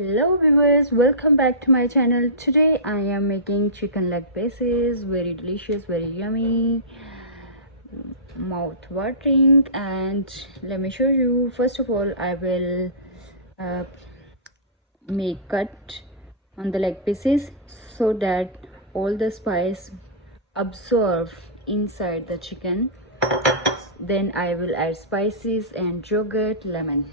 Hello viewers, welcome back to my channel. Today I am making chicken leg pieces. Very delicious, very yummy, mouth watering. And let me show you. First of all, I will uh, make cut on the leg pieces so that all the spice absorb inside the chicken. Then I will add spices and yogurt, lemon.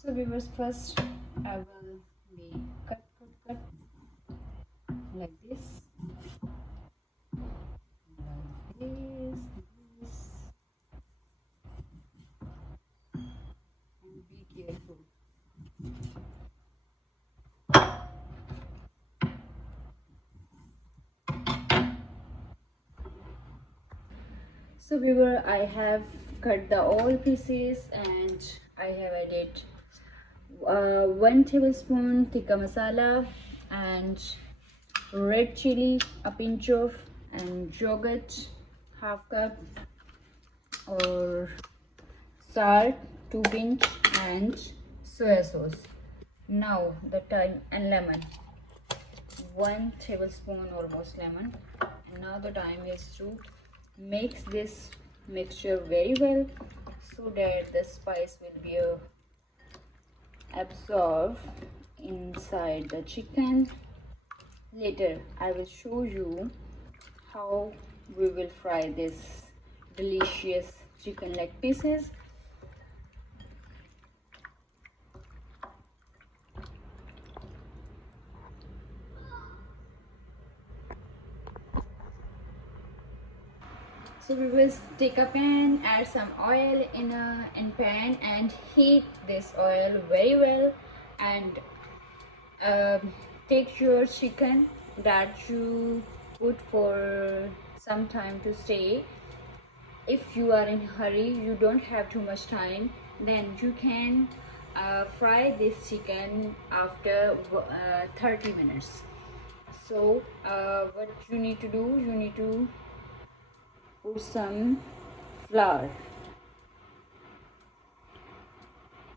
So viewers, first I will make cut like this, and be careful. So viewer, I have cut the all pieces and I have added 1 tablespoon tikka masala and red chili, a pinch of, and yogurt, half cup, or salt, 2 pinch, and soya sauce. Now the time, and lemon, 1 tablespoon almost lemon. And now the time is to mix this mixture very well so that the spice will be absorbed inside the chicken. Later I will show you how we will fry this delicious chicken leg pieces. So we will take a pan, add some oil in pan and heat this oil very well, and take your chicken that you put for some time to stay. If you are in hurry, you don't have too much time, then you can fry this chicken after 30 minutes. So what you need to do, you need to put some flour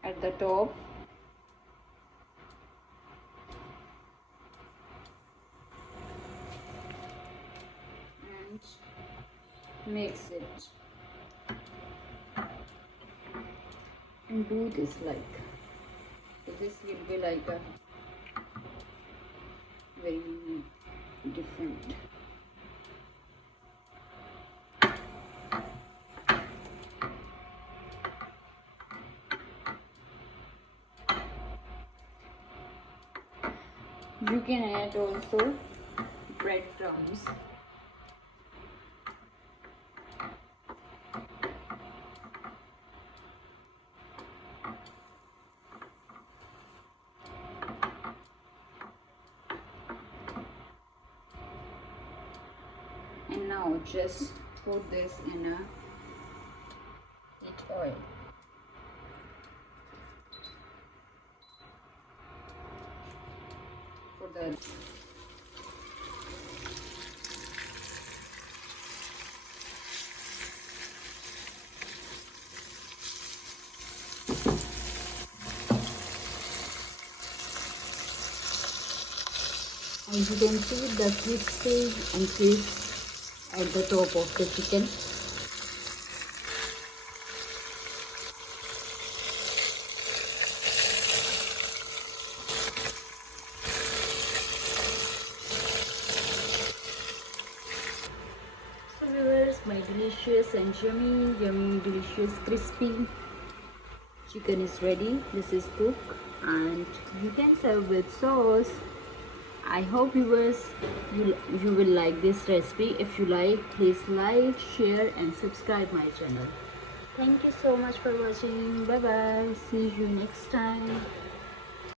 at the top, and mix it and do this like so. This will be like a very different. You can add also breadcrumbs. And now just put this in a heat oil. For the as you can see, the crispy and crisp at the top of the chicken. So viewers, my delicious and yummy delicious crispy chicken is ready. This is cooked and you can serve with sauce. I hope viewers you will like this recipe. If you like, please like, share and subscribe my channel. Thank you so much for watching. Bye bye. See you next time.